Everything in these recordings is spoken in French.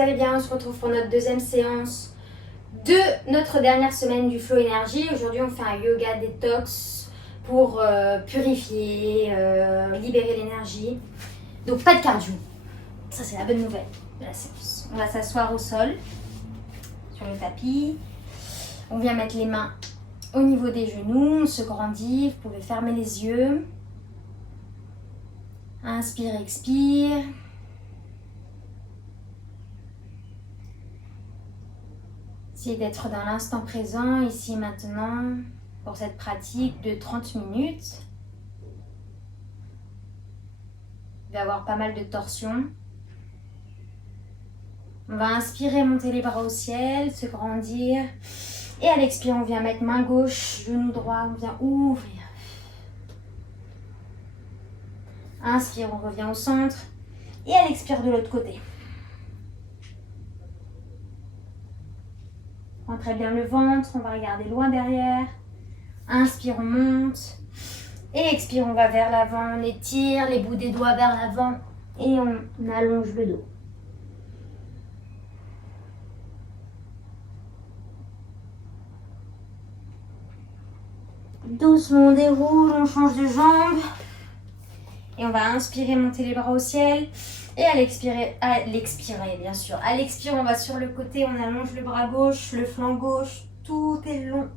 vous allez bien. On se retrouve pour notre deuxième séance de notre dernière semaine du Flow Énergie. Aujourd'hui, on fait un yoga détox pour purifier, libérer l'énergie. Donc, pas de cardio. Ça, c'est la bonne nouvelle de la séance. On va s'asseoir au sol, sur le tapis. On vient mettre les mains au niveau des genoux. On se grandit. Vous pouvez fermer les yeux. Inspire, expire. Essayez d'être dans l'instant présent, ici maintenant, pour cette pratique de 30 minutes. Il va y avoir pas mal de torsions. On va inspirer, monter les bras au ciel, se grandir. Et à l'expire, on vient mettre main gauche, genou droit, on vient ouvrir. Inspire, on revient au centre. Et à l'expire de l'autre côté. Rentrez bien le ventre, on va regarder loin derrière. Inspire, on monte. Et expire, on va vers l'avant, on étire les bouts des doigts vers l'avant. Et on allonge le dos. Doucement, on déroule, on change de jambe. Et on va inspirer, monter les bras au ciel. Et à l'expirer, bien sûr. À l'expire, on va sur le côté, on allonge le bras gauche, le flanc gauche. Tout est long.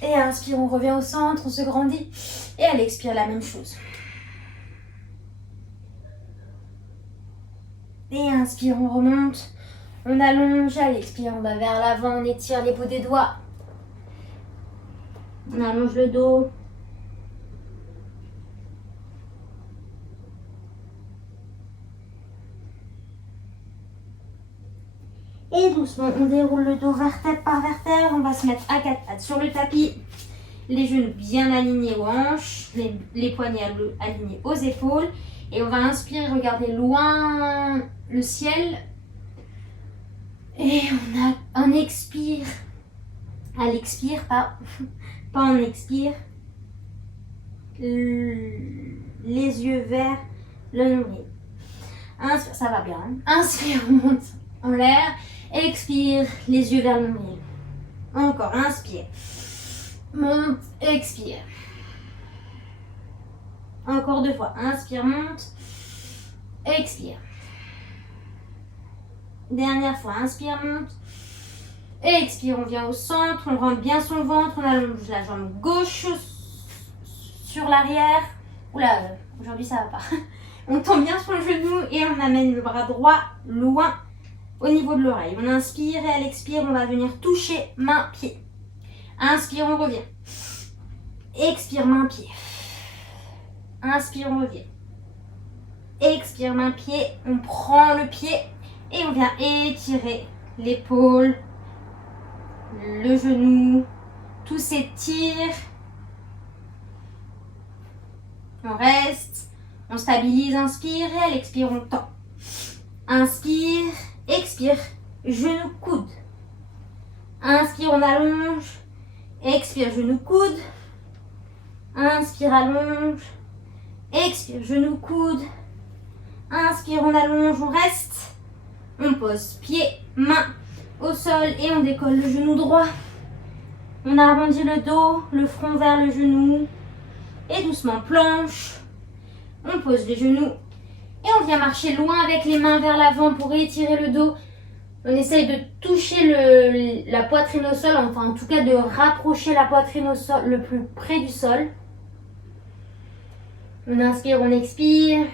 Et à l'inspire, on revient au centre, on se grandit. Et à l'expire, la même chose. Et à l'inspire, on remonte. On allonge. À l'expire, on va vers l'avant, on étire les bouts des doigts. On allonge le dos. Et doucement, on déroule le dos vertèbre par vertèbre. On va se mettre à quatre pattes sur le tapis. Les genoux bien alignés aux hanches. Les poignets alignés aux épaules. Et on va inspirer, regarder loin le ciel. Et on expire. À l'expire, pas en expire. Les yeux vers le nombril. Inspire, ça va bien. Inspire, on monte en l'air. Expire, les yeux vers le nombril. Encore, inspire. Monte, expire. Encore deux fois. Inspire, monte. Expire. Dernière fois, inspire, monte. Expire, on vient au centre. On rentre bien son ventre. On allonge la jambe gauche sur l'arrière. Oula, aujourd'hui ça va pas. On tombe bien sur le genou et on amène le bras droit loin au niveau de l'oreille. On inspire et à l'expire, on va venir toucher main-pied. Inspire, on revient. Expire, main-pied. Inspire, on revient. Expire, main-pied. On prend le pied et on vient étirer l'épaule, le genou. Tout s'étire. On reste. On stabilise, inspire et à l'expire, on tend. Inspire, expire, genou, coude. Inspire, on allonge. Expire, genou, coude. Inspire, allonge. Expire, genou, coude. Inspire, on allonge, on reste. On pose pied, main au sol et on décolle le genou droit. On arrondit le dos, le front vers le genou. Et doucement, planche. On pose les genoux et on vient marcher loin avec les mains vers l'avant pour étirer le dos. On essaye de toucher la poitrine au sol, enfin en tout cas de rapprocher la poitrine au sol, le plus près du sol. On inspire, on expire.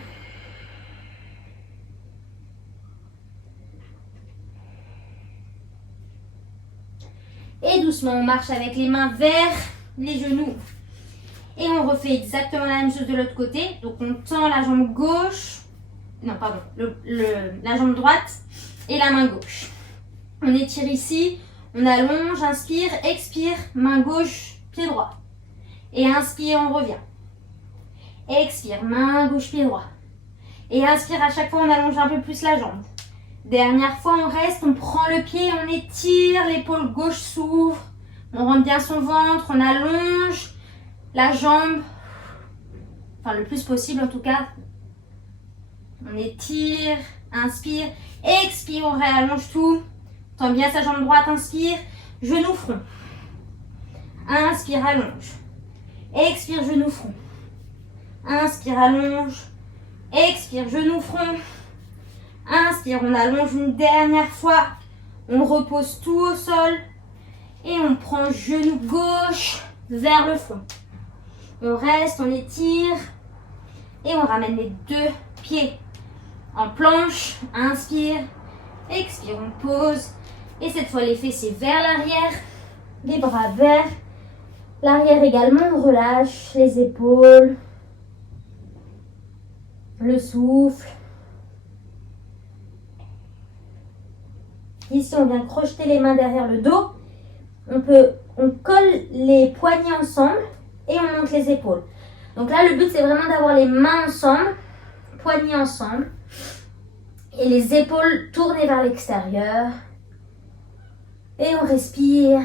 Et doucement, on marche avec les mains vers les genoux. Et on refait exactement la même chose de l'autre côté. Donc on tend la jambe gauche. Non, pardon. La jambe droite et la main gauche. On étire ici. On allonge, inspire, expire. Main gauche, pied droit. Et inspire, on revient. Expire, main gauche, pied droit. Et inspire, à chaque fois on allonge un peu plus la jambe. Dernière fois, on reste, on prend le pied, on étire. L'épaule gauche s'ouvre. On rentre bien son ventre, on allonge la jambe, enfin le plus possible en tout cas. On étire Inspire, expire, on réallonge tout. Tends bien sa jambe droite, inspire, genou front. Inspire, allonge. Expire, genou front. Inspire, allonge. Expire, genou front. Inspire, on allonge une dernière fois. On repose tout au sol. Et on prend genou gauche vers le fond. On reste, on étire. Et on ramène les deux pieds en planche. Inspire, expire, on pose. Et cette fois, les fessiers vers l'arrière. Les bras vers l'arrière également. On relâche les épaules. Le souffle. Ici, on vient crocheter les mains derrière le dos. On colle les poignets ensemble et on monte les épaules. Donc là, le but, c'est vraiment d'avoir les mains ensemble, poignets ensemble et les épaules tournées vers l'extérieur. Et on respire.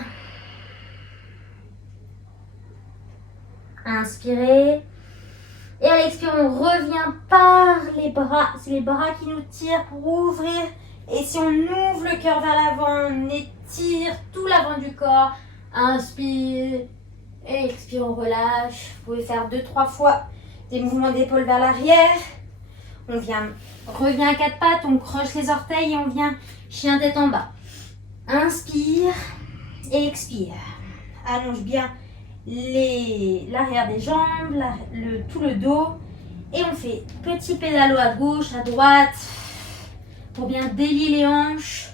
Inspirez. Et à l'expire, on revient par les bras. C'est les bras qui nous tirent pour ouvrir. Et si on ouvre le cœur vers l'avant, on étire tout l'avant du corps. Inspire. Et expire, on relâche. Vous pouvez faire 2-3 fois des mouvements d'épaule vers l'arrière. On revient à quatre pattes, on croche les orteils et on vient chien tête en bas. Inspire et expire. Allonge bien l'arrière des jambes, tout le dos. Et on fait petit pédalo à gauche, à droite, pour bien délier les hanches.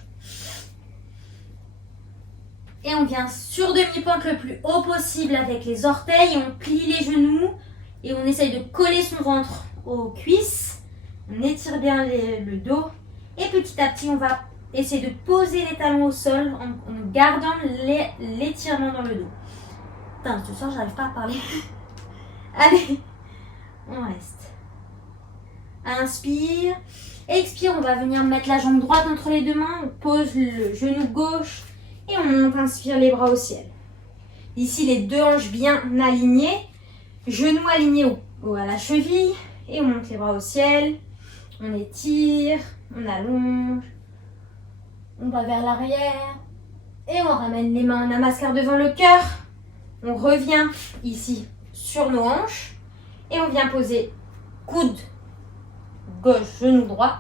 Et on vient sur demi-pointe le plus haut possible avec les orteils. On plie les genoux et on essaye de coller son ventre aux cuisses. On étire bien le dos. Et petit à petit, on va essayer de poser les talons au sol en gardant l'étirement dans le dos. Putain, ce soir, j'arrive pas à parler. Allez, on reste. Inspire. Expire, on va venir mettre la jambe droite entre les deux mains. On pose le genou gauche et on monte. Inspire, les bras au ciel. Ici, les deux hanches bien alignées. Genoux alignés à la cheville. Et on monte les bras au ciel. On étire, on allonge. On va vers l'arrière. Et on ramène les mains en namaskar devant le cœur. On revient ici sur nos hanches. Et on vient poser coude gauche, genou droit.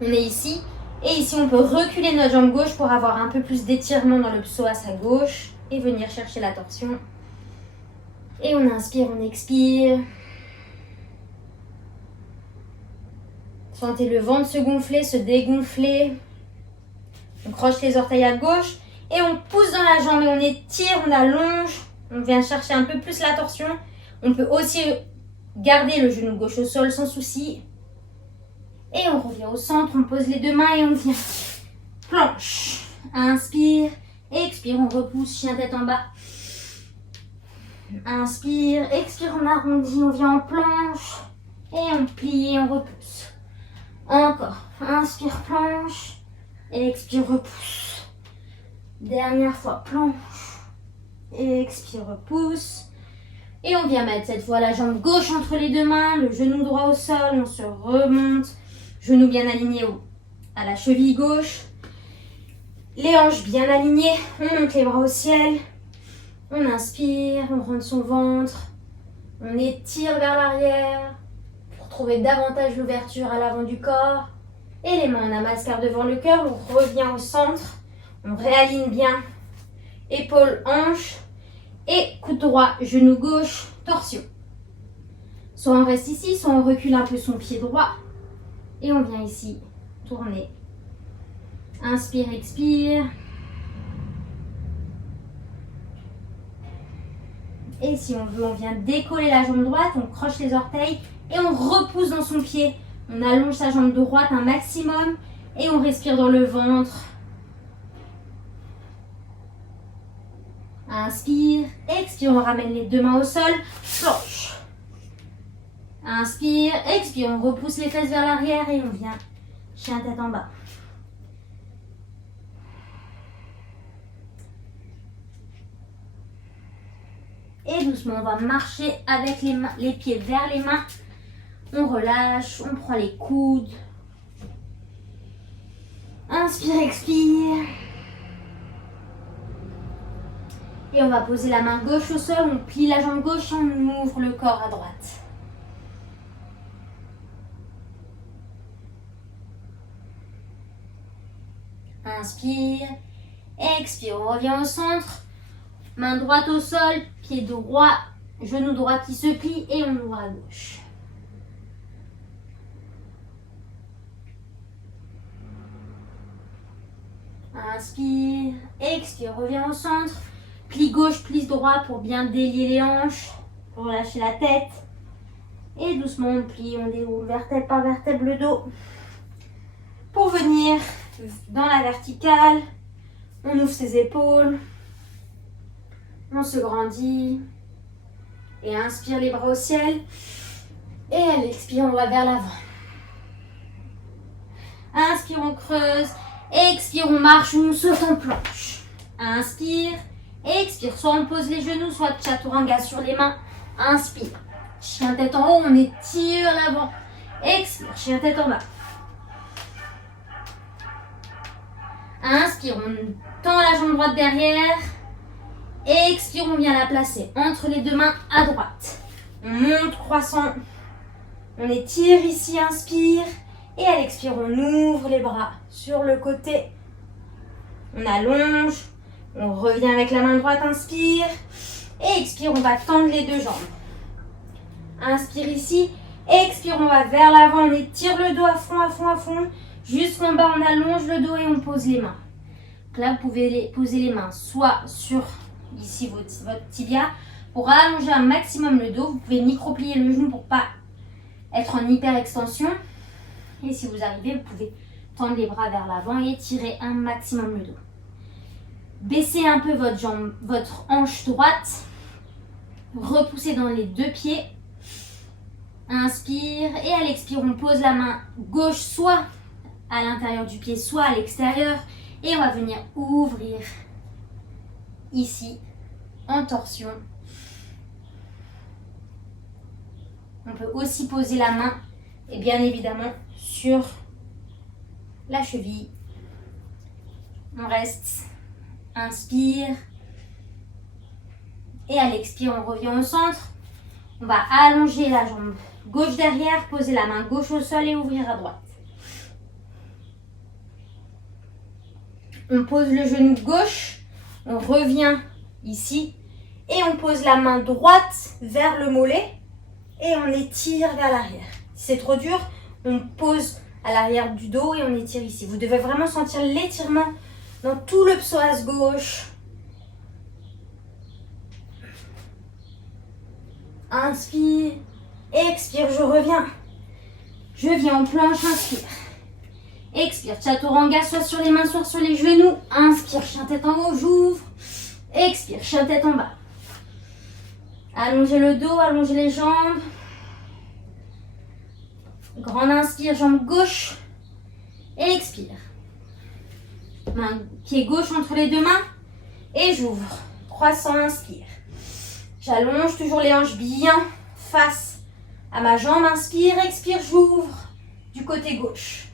On est ici. Et ici, on peut reculer notre jambe gauche pour avoir un peu plus d'étirement dans le psoas à gauche. Et venir chercher la torsion. Et on inspire, on expire. Sentez le ventre se gonfler, se dégonfler. On croche les orteils à gauche. Et on pousse dans la jambe et on étire, on allonge. On vient chercher un peu plus la torsion. On peut aussi garder le genou gauche au sol sans souci. Et on revient au centre, on pose les deux mains et on vient planche. Inspire, expire, on repousse, chien tête en bas. Inspire, expire, on arrondit, on vient en planche. Et on plie, on repousse. Encore, inspire, planche. Expire, repousse. Dernière fois, planche. Expire, repousse. Et on vient mettre cette fois la jambe gauche entre les deux mains, le genou droit au sol, on se remonte. Genou bien aligné à la cheville gauche. Les hanches bien alignées. On monte les bras au ciel. On inspire, on rentre son ventre. On étire vers l'arrière pour trouver davantage l'ouverture à l'avant du corps. Et les mains en namaskar devant le cœur. On revient au centre. On réaligne bien. Épaules, hanches. Et coude droit, genou gauche, torsion. Soit on reste ici, soit on recule un peu son pied droit. Et on vient ici tourner. Inspire, expire. Et si on veut, on vient décoller la jambe droite, on croche les orteils et on repousse dans son pied. On allonge sa jambe droite un maximum et on respire dans le ventre. Inspire, expire, on ramène les deux mains au sol, planche. Inspire, expire, on repousse les fesses vers l'arrière et on vient chien tête en bas. Et doucement, on va marcher avec les pieds vers les mains. On relâche, on prend les coudes, Inspire, expire. Et on va poser la main gauche au sol, on plie la jambe gauche et on ouvre le corps à droite. Inspire, expire, on revient au centre. Main droite au sol, pied droit, genou droit qui se plie et on ouvre à gauche. Inspire, expire, reviens au centre. Plie gauche, plie droit pour bien délier les hanches, pour relâcher la tête. Et doucement on plie, on déroule vertèbre par vertèbre le dos. Pour venir dans la verticale, on ouvre ses épaules. On se grandit. Et inspire les bras au ciel. Et à l'expire, on va vers l'avant. Inspire, on creuse. Expire, on marche ou on saute en planche. Inspire. Expire, soit on pose les genoux, soit chaturanga sur les mains. Inspire. Chien tête en haut, on étire l'avant. Expire, chien tête en bas. Inspire, on tend la jambe droite derrière. Expire, on vient la placer entre les deux mains à droite. On monte croissant. On étire ici, inspire. Et à l'expire, on ouvre les bras sur le côté. On allonge. On revient avec la main droite, inspire. Et expire, on va tendre les deux jambes. Inspire ici. Expire, on va vers l'avant. On étire le dos à fond, à fond, à fond. Jusqu'en bas, on allonge le dos et on pose les mains. Donc là, vous pouvez poser les mains soit sur ici votre tibia pour allonger un maximum le dos. Vous pouvez micro-plier le genou pour ne pas être en hyper extension. Et si vous arrivez, vous pouvez tendre les bras vers l'avant et étirer un maximum le dos. Baissez un peu votre hanche droite. Repoussez dans les deux pieds. Inspire et à l'expire, on pose la main gauche soit à l'intérieur du pied, soit à l'extérieur. Et on va venir ouvrir ici en torsion. On peut aussi poser la main et bien évidemment sur la cheville. On reste. Inspire. Et à l'expire, on revient au centre. On va allonger la jambe gauche derrière, poser la main gauche au sol et ouvrir à droite. On pose le genou gauche, on revient ici et on pose la main droite vers le mollet et on étire vers l'arrière. Si c'est trop dur, on pose à l'arrière du dos et on étire ici. Vous devez vraiment sentir l'étirement dans tout le psoas gauche. Inspire, expire, je reviens. Je viens en planche, inspire. Expire, chaturanga, soit sur les mains, soit sur les genoux. Inspire, chien tête en haut, j'ouvre. Expire, chien tête en bas. Allongez le dos, allongez les jambes. Grande inspire, jambe gauche. Expire. Pied gauche entre les deux mains. Et j'ouvre. Croissant, inspire. J'allonge toujours les hanches bien face à ma jambe. Inspire, expire, j'ouvre du côté gauche.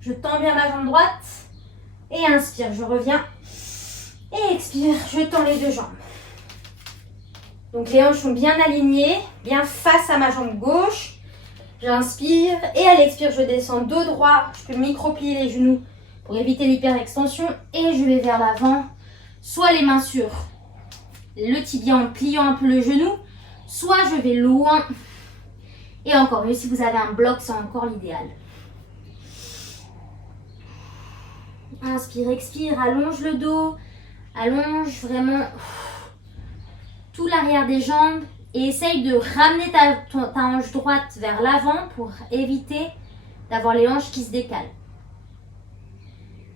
Je tends bien ma jambe droite. Et inspire, je reviens. Et expire, je tends les deux jambes. Donc les hanches sont bien alignées, bien face à ma jambe gauche. J'inspire et à l'expire, je descends dos droit. Je peux micro-plier les genoux pour éviter l'hyperextension. Et je vais vers l'avant. Soit les mains sur le tibia en pliant un peu le genou. Soit je vais loin. Et encore mieux, si vous avez un bloc, c'est encore l'idéal. Inspire, expire, allonge le dos. Allonge vraiment tout l'arrière des jambes. Et essaye de ramener ta hanche droite vers l'avant pour éviter d'avoir les hanches qui se décalent.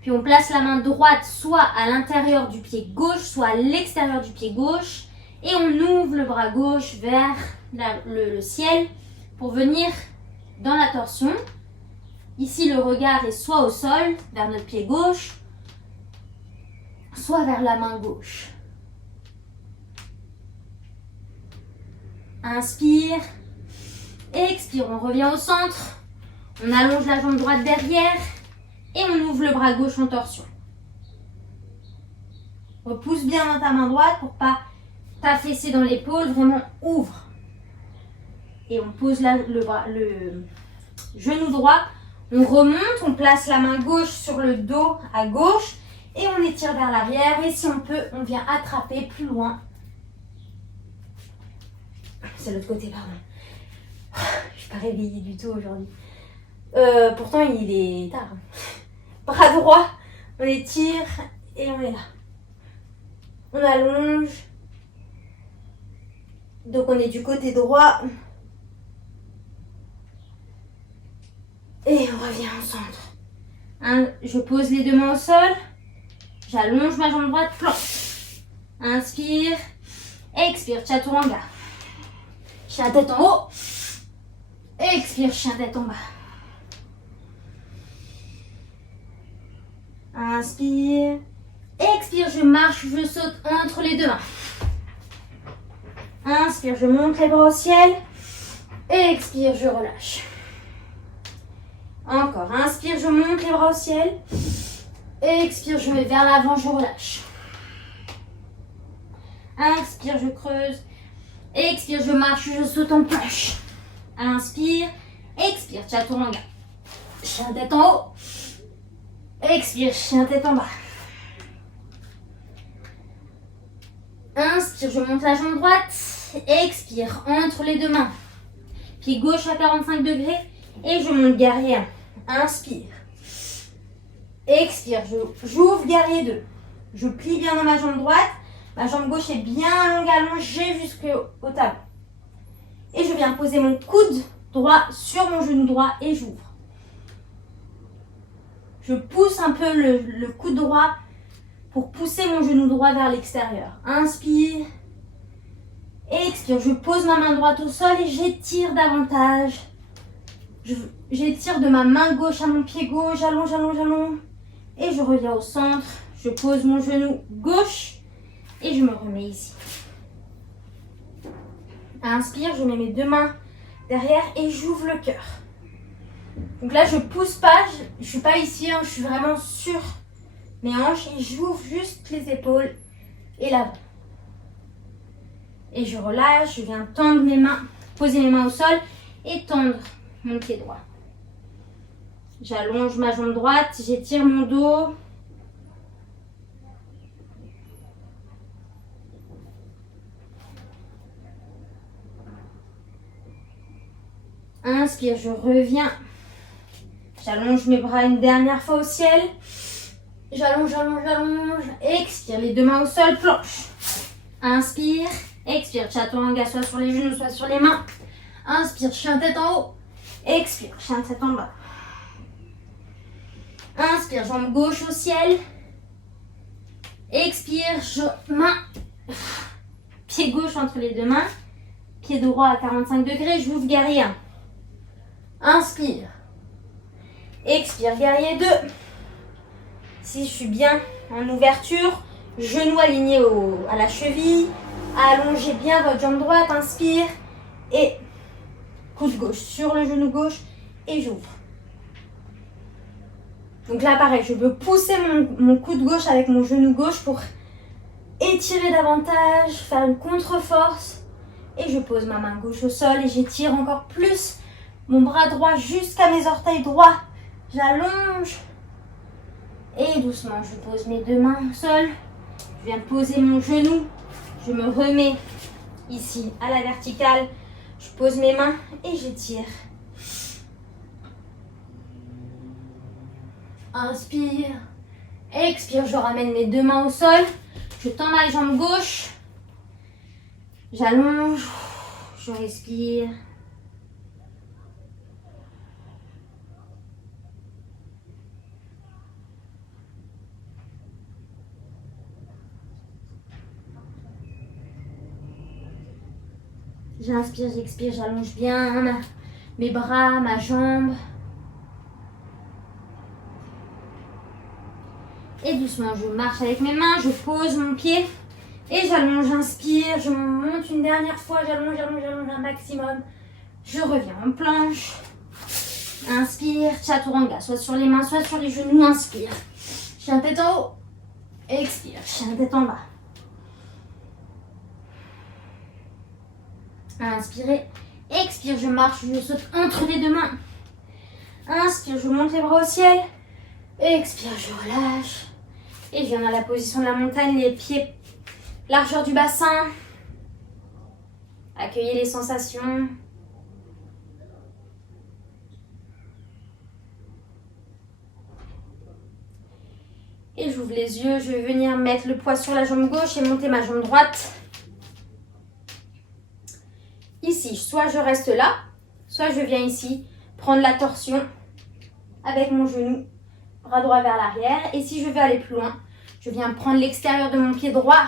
Puis on place la main droite soit à l'intérieur du pied gauche, soit à l'extérieur du pied gauche. Et on ouvre le bras gauche vers le ciel pour venir dans la torsion. Ici, le regard est soit au sol, vers notre pied gauche, soit vers la main gauche. Inspire, expire, on revient au centre. On allonge la jambe droite derrière Et on ouvre le bras gauche en torsion. Repousse bien dans ta main droite pour pas t'affaisser dans l'épaule. Vraiment ouvre. Et on pose le genou droit. On remonte, on place la main gauche sur le dos à gauche. Et on étire vers l'arrière. Et si on peut, on vient attraper plus loin. C'est l'autre côté, pardon. Je ne suis pas réveillée du tout aujourd'hui. Pourtant, il est tard. Bras droit, on étire et on est là. On allonge. Donc, on est du côté droit. Et on revient au centre. Je pose les deux mains au sol. J'allonge ma jambe droite, planche. Inspire. Expire, chaturanga. Chien tête en haut. Expire, chien tête en bas. Inspire. Expire, je marche, je saute entre les deux mains. Inspire, je monte les bras au ciel. Expire, je relâche. Encore. Inspire, je monte les bras au ciel. Expire, je vais vers l'avant, je relâche. Inspire, je creuse. Expire, je marche, je saute en planche. Inspire. Expire, chaturanga. Chien tête en haut. Expire, chien tête en bas. Inspire, je monte la jambe droite. Expire, entre les deux mains. Pied gauche à 45 degrés. Et je monte guerrier 1. Inspire. Expire, j'ouvre guerrier 2. Je plie bien dans ma jambe droite. Ma jambe gauche est bien longue allongée jusqu'au talon. Et je viens poser mon coude droit sur mon genou droit et j'ouvre. Je pousse un peu le coude droit pour pousser mon genou droit vers l'extérieur. Inspire. Expire. Je pose ma main droite au sol et j'étire davantage. J'étire de ma main gauche à mon pied gauche. J'allonge, j'allonge, j'allonge. Et je reviens au centre. Je pose mon genou gauche et je me remets ici. Inspire. Je mets mes deux mains derrière et j'ouvre le cœur. Donc là, je pousse pas, je suis pas ici, hein, je suis vraiment sur mes hanches et j'ouvre juste les épaules et l'avant. Et je relâche, je viens tendre mes mains, poser mes mains au sol et tendre mon pied droit. J'allonge ma jambe droite, j'étire mon dos. Inspire, je reviens. J'allonge mes bras une dernière fois au ciel. J'allonge, j'allonge, j'allonge. Expire, les deux mains au sol, planche. Inspire, expire, chaturanga, soit sur les genoux, soit sur les mains. Inspire, chien tête en haut. Expire, chien tête en bas. Inspire, jambe gauche au ciel. Expire, main, pied gauche entre les deux mains. Pied droit à 45 degrés, j'ouvre guerrier 1. Inspire. Expire, guerrier 2. Si je suis bien en ouverture, genoux alignés à la cheville. Allongez bien votre jambe droite, inspire. Et coude gauche sur le genou gauche et j'ouvre. Donc là, pareil, je veux pousser mon coude gauche avec mon genou gauche pour étirer davantage, faire une contre-force. Et je pose ma main gauche au sol et j'étire encore plus mon bras droit jusqu'à mes orteils droits. J'allonge. Et doucement, je pose mes deux mains au sol. Je viens poser mon genou. Je me remets ici à la verticale. Je pose mes mains et j'étire. Inspire. Expire, je ramène mes deux mains au sol. Je tends ma jambe gauche. J'allonge. Je respire. J'inspire, j'expire, j'allonge bien mes bras, ma jambe. Et doucement, je marche avec mes mains, je pose mon pied et j'allonge, j'inspire, je monte une dernière fois, j'allonge, j'allonge, j'allonge un maximum. Je reviens en planche. Inspire, chaturanga, soit sur les mains, soit sur les genoux. Inspire. Chien tête en haut. Expire, chien tête en bas. Inspirez. Expire, je marche, je saute entre les deux mains. Inspire, je monte les bras au ciel. Expire, je relâche. Et je viens dans la position de la montagne, les pieds, largeur du bassin. Accueillez les sensations. Et j'ouvre les yeux, je vais venir mettre le poids sur la jambe gauche et monter ma jambe droite. Ici, soit je reste là, soit je viens ici prendre la torsion avec mon genou, bras droit vers l'arrière. Et si je veux aller plus loin, je viens prendre l'extérieur de mon pied droit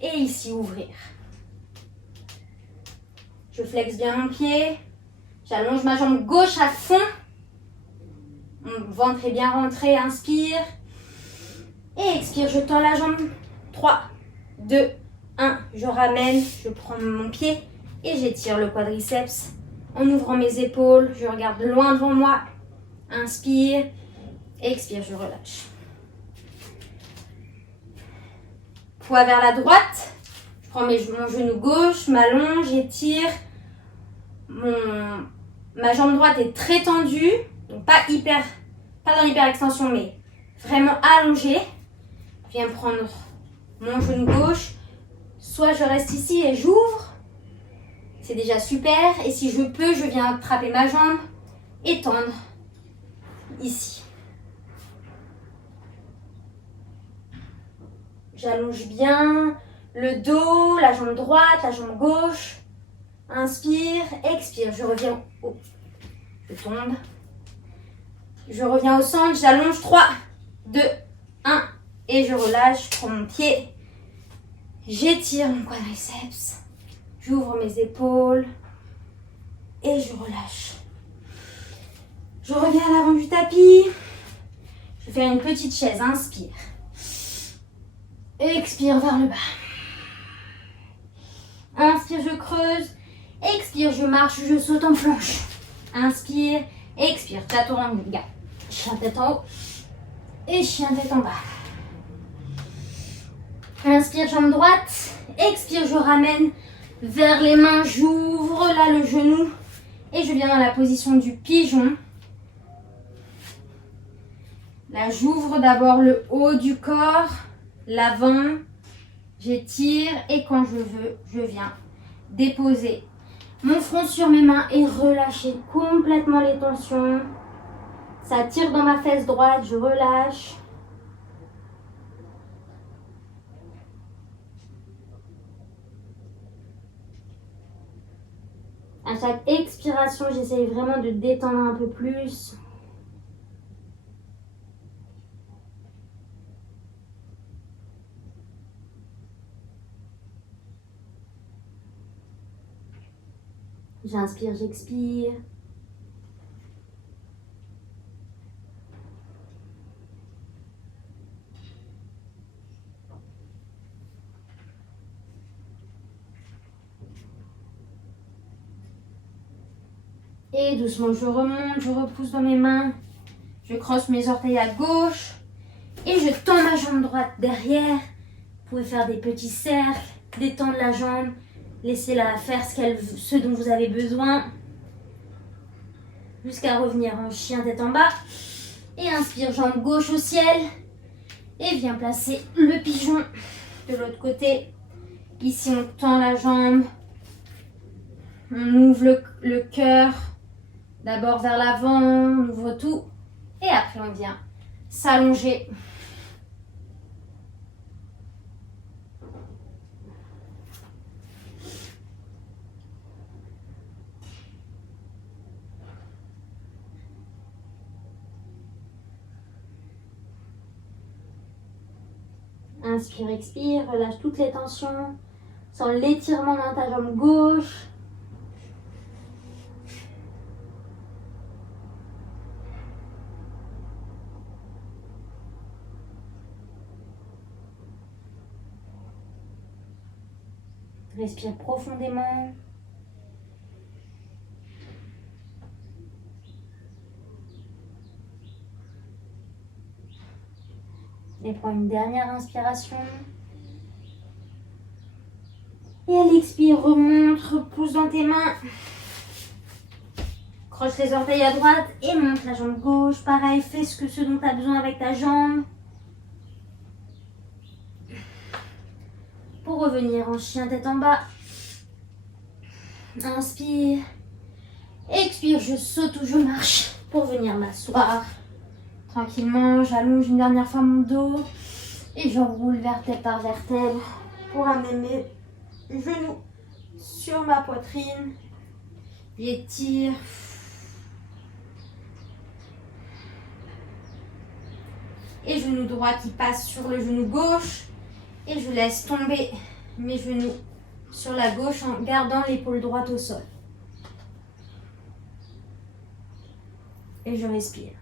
et ici ouvrir. Je flexe bien mon pied, j'allonge ma jambe gauche à fond. Mon ventre est bien rentré, inspire. Et expire, je tends la jambe. 3, 2, 1. Je ramène, je prends mon pied et j'étire le quadriceps en ouvrant mes épaules. Je regarde loin devant moi. Inspire, expire, je relâche. Poids vers la droite. Je prends mon genou gauche, m'allonge, j'étire. Ma jambe droite est très tendue. Donc pas dans l'hyperextension, mais vraiment allongée. Je viens prendre mon genou gauche, soit je reste ici et j'ouvre, c'est déjà super. Et si je peux, je viens attraper ma jambe et tendre ici. J'allonge bien le dos, la jambe droite, la jambe gauche. Inspire, expire, je reviens haut. Je tombe. Je reviens au centre, j'allonge 3, 2, 1. Et je relâche, je prends mon pied, j'étire mon quadriceps, j'ouvre mes épaules et je relâche. Je reviens à l'avant du tapis, je vais faire une petite chaise, inspire, expire vers le bas. Inspire, je creuse, expire, je marche, je saute en planche. Inspire, expire, chaturanga, chien tête en haut et chien tête en bas. Inspire, jambe droite. Expire, je ramène vers les mains. J'ouvre là le genou. Et je viens dans la position du pigeon. Là, j'ouvre d'abord le haut du corps, l'avant. J'étire et quand je veux, je viens déposer mon front sur mes mains et relâcher complètement les tensions. Ça tire dans ma fesse droite, je relâche. À chaque expiration, j'essaye vraiment de détendre un peu plus. J'inspire, j'expire. Et doucement, je remonte, je repousse dans mes mains. Je crosse mes orteils à gauche. Et je tends ma jambe droite derrière. Vous pouvez faire des petits cercles, détendre la jambe. Laissez-la faire ce dont vous avez besoin. Jusqu'à revenir en chien tête en bas. Et inspire, jambe gauche au ciel. Et viens placer le pigeon de l'autre côté. Ici, on tend la jambe. On ouvre le cœur. D'abord vers l'avant, on ouvre tout. Et après, on vient s'allonger. Inspire, expire, relâche toutes les tensions. Sens l'étirement dans ta jambe gauche. Respire profondément. Et prends une dernière inspiration. Et à l'expire, remonte, repousse dans tes mains. Croche les orteils à droite et monte la jambe gauche. Pareil, fais ce dont tu as besoin avec ta jambe. Pour revenir en chien tête en bas. Inspire. Expire, je saute ou je marche pour venir m'asseoir. Tranquillement, j'allonge une dernière fois mon dos et j'enroule vertèbre par vertèbre pour amener mes genoux sur ma poitrine. J'étire. Et genou droit qui passe sur le genou gauche. Et je laisse tomber mes genoux sur la gauche en gardant l'épaule droite au sol. Et je respire.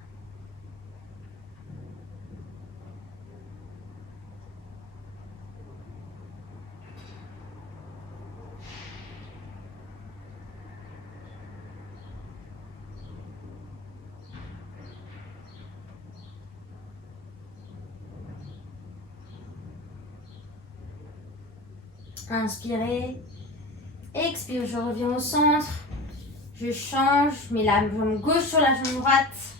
Inspirez. Expire, je reviens au centre. Je change, je mets la jambe gauche sur la jambe droite.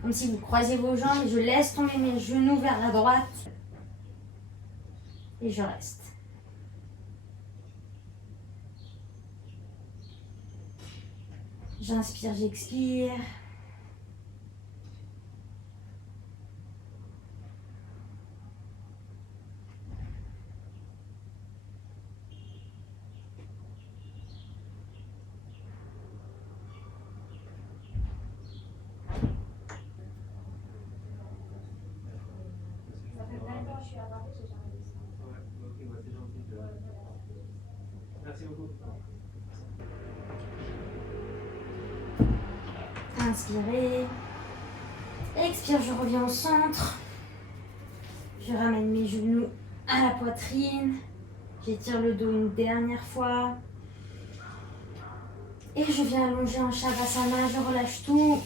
Comme si vous croisez vos jambes et je laisse tomber mes genoux vers la droite. Et je reste. J'inspire, j'expire. Merci beaucoup. Inspirez. Expire, je reviens au centre. Je ramène mes genoux à la poitrine. J'étire le dos une dernière fois. Et je viens allonger en Shavasana. Je relâche tout.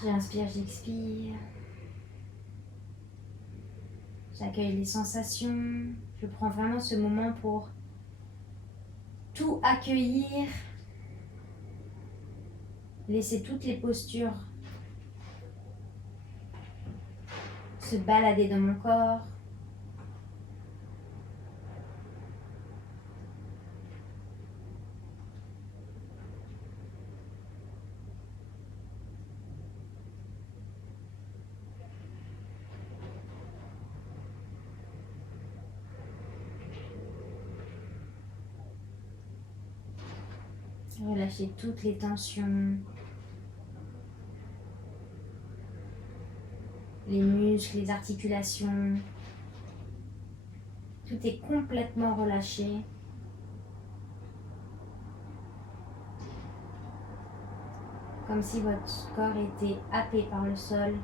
J'inspire, j'expire. J'accueille les sensations. Je prends vraiment ce moment pour tout accueillir. Laisser toutes les postures se balader dans mon corps. Relâchez toutes les tensions, les muscles, les articulations. Tout est complètement relâché. Comme si votre corps était happé par le sol.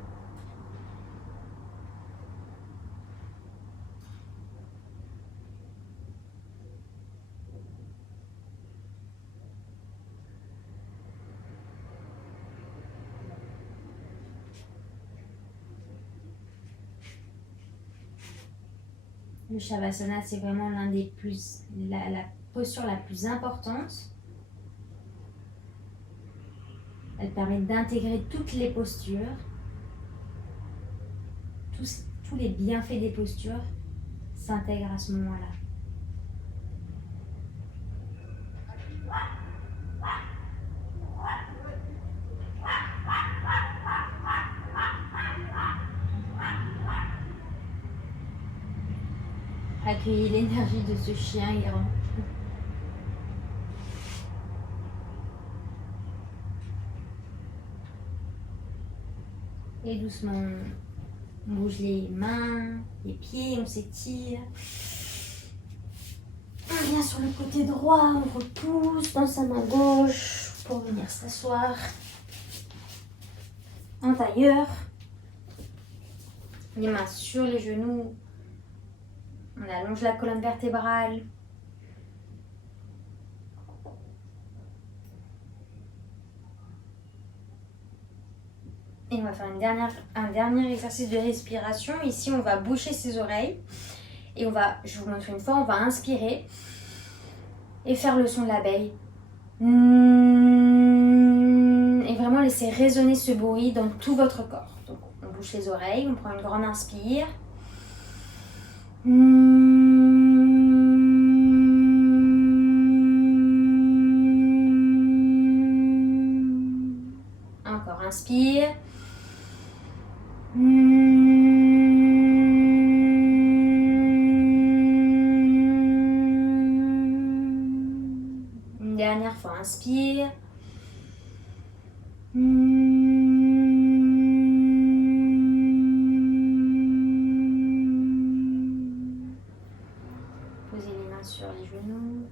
Le Shavasana, c'est vraiment la posture la plus importante. Elle permet d'intégrer toutes les postures. Tous les bienfaits des postures s'intègrent à ce moment-là. Accueillez l'énergie de ce chien errant. Et doucement, on bouge les mains, les pieds, on s'étire. On vient sur le côté droit, on repousse dans sa main gauche pour venir s'asseoir en tailleur. Les mains sur les genoux. On allonge la colonne vertébrale. Et on va faire un dernier exercice de respiration. Ici, on va boucher ses oreilles. Et je vous montre une fois, on va inspirer et faire le son de l'abeille. Et vraiment laisser résonner ce bruit dans tout votre corps. Donc, on bouche les oreilles, on prend une grande inspire. Encore, inspire. Une dernière fois, inspire. Posez les mains sur les genoux.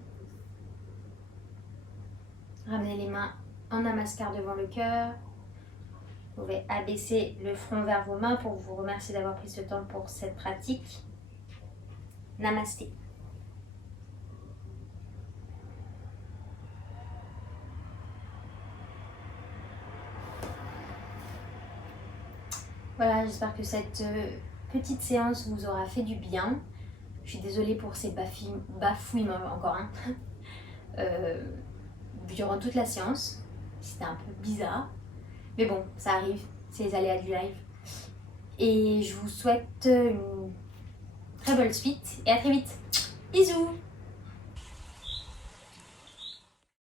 Ramenez les mains en namaskar devant le cœur. Vous pouvez abaisser le front vers vos mains pour vous remercier d'avoir pris ce temps pour cette pratique. Namasté. Voilà, j'espère que cette petite séance vous aura fait du bien. Je suis désolée pour ces bafouillements encore durant toute la séance. C'était un peu bizarre. Mais bon, ça arrive, c'est les aléas du live. Et je vous souhaite une très bonne suite et à très vite. Bisous!